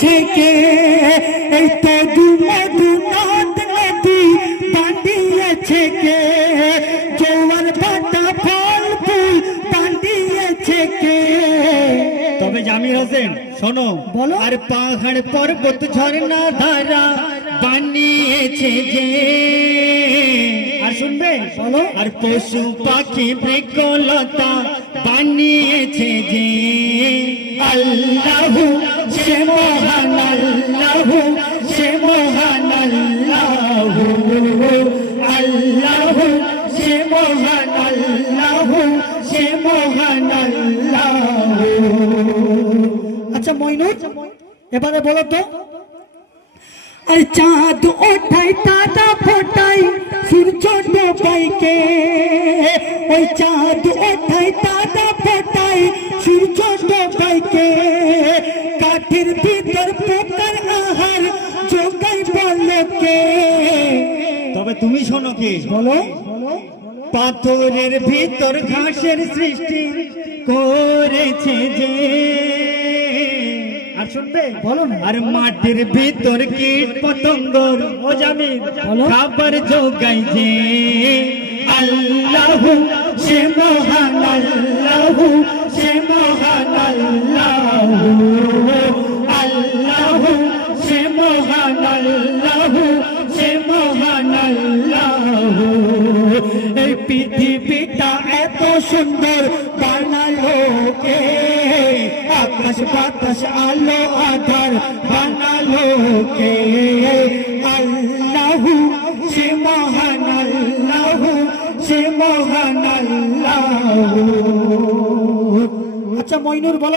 বানিয়েছে কে? এই তো দুনাদ নদী বানিয়েছে কে? জোয়ার ভাটা ফল ফুল বানিয়েছে কে? তবে জামির হোসেন শোনো, বলো। আর পাহাড় পর্বত ঝর্ণা ধারা বানিয়েছে যে, আর শুনবে বলো। আর পশু পাখি বৃক্ষলতা বানিয়েছে যে, আল্লাহু সে মহান, আল্লাহু সে মহান, আল্লাহু আল্লাহু সে মহান, আল্লাহু সে মহান, আল্লাহু। আচ্ছা মইনুর, এবারে বলো তো, আর চাঁদ ওঠাই তারা ফোটাই সূর্য ডোবাই কে? ওই চাঁদ ওঠাই তারা ফোটাই সূর্য ডোবাই কে? কাঠের ভিতর পোকার আহার জোগাই বলো কে? তবে তুমি শোনো কি, বলো। পাথরের ভিতর ঘাসের সৃষ্টি করেছে যে, আর শুনবে বলো না। আর মাটির ভিতর কীট পতঙ্গর ও জামিন বলো। খাবার যোগাই যে, আল্লাহু সে মহান, আল্লাহু সে মহান, আল্লাহু আল্লাহু সে মহান, আল্লাহু সে মহান, আল্লাহু। এই পৃথিবীটা এত সুন্দর বানালো কে? আকাশ বাতাস আলো আধার বানালো কে? আল্লাহু সে মহান, আল্লাহু সে মহান, আল্লাহু। আচ্ছা মইনুর বলো।